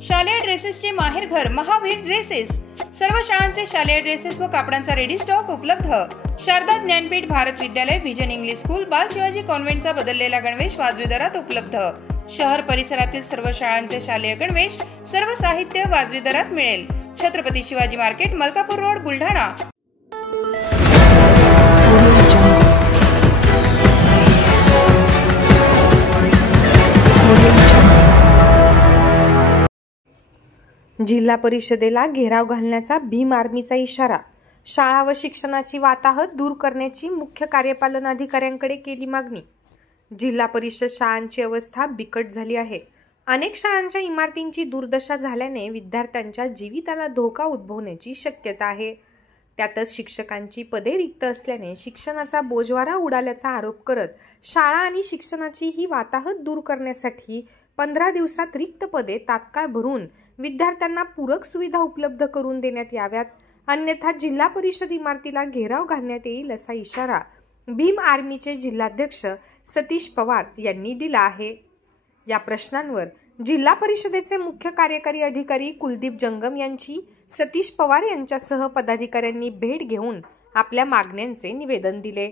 शालेय ड्रेसेसचे माहेरघर महावीर ड्रेसेस। सर्व शाळांचे शालेय ड्रेसेस व कापडांचा रेडी स्टॉक उपलब्ध। शारदा ज्ञानपीठ भारत विद्यालय विजन इंग्लिश स्कूल बाल शिवाजी कॉन्व्हेंटचा बदललेला गणवेश वाजवी दरात उपलब्ध। शहर परिसरातील सर्व शाळांचे शालेय गणवेश सर्व साहित्य वाजवी दरात मिळेल। Chhatrapati Shivaji market, Malkapur road, Buldhana. जिल्हा परिषदेला घेराव घालण्याचा भीम आर्मीचा इशारा। शाळा व शिक्षणाची वाताहत दूर करण्याची मुख्य कार्यपालन अधिकाऱ्यांकडे केली मागणी। जिल्हा परिषद शाळांची अवस्था बिकट झाली आहे। अनेक शाळांच्या इमारतींची दुर्दशा झाल्याने विद्यार्थ्यांच्या जीविताला धोका उद्भवण्याची शक्यता आहे। त्यातच शिक्षकांची पदे रिक्त असल्याने शिक्षणाचा बोजवारा उडाल्याचा आरोप करत शाळा आणि शिक्षणाची ही वाताहत दूर करण्यासाठी 15 दिवसात रिक्त पदे तात्काळ भरून विद्यार्थ्यांना पूरक सुविधा उपलब्ध करून देण्यात याव्यात, अन्यथा जिल्हा परिषद इमारतीला घेराव घालण्यात येईल असा इशारा भीम आर्मीचे जिल्हाध्यक्ष सतीश पवार यांनी दिला आहे। या प्रश्नांवर जिल्हा परिषदेचे मुख्य कार्यकारी अधिकारी कुलदीप जंगम यांची सतीश पवार यांच्यासह पदाधिकाऱ्यांनी भेट घेऊन आपल्या मागण्यांचे निवेदन दिले।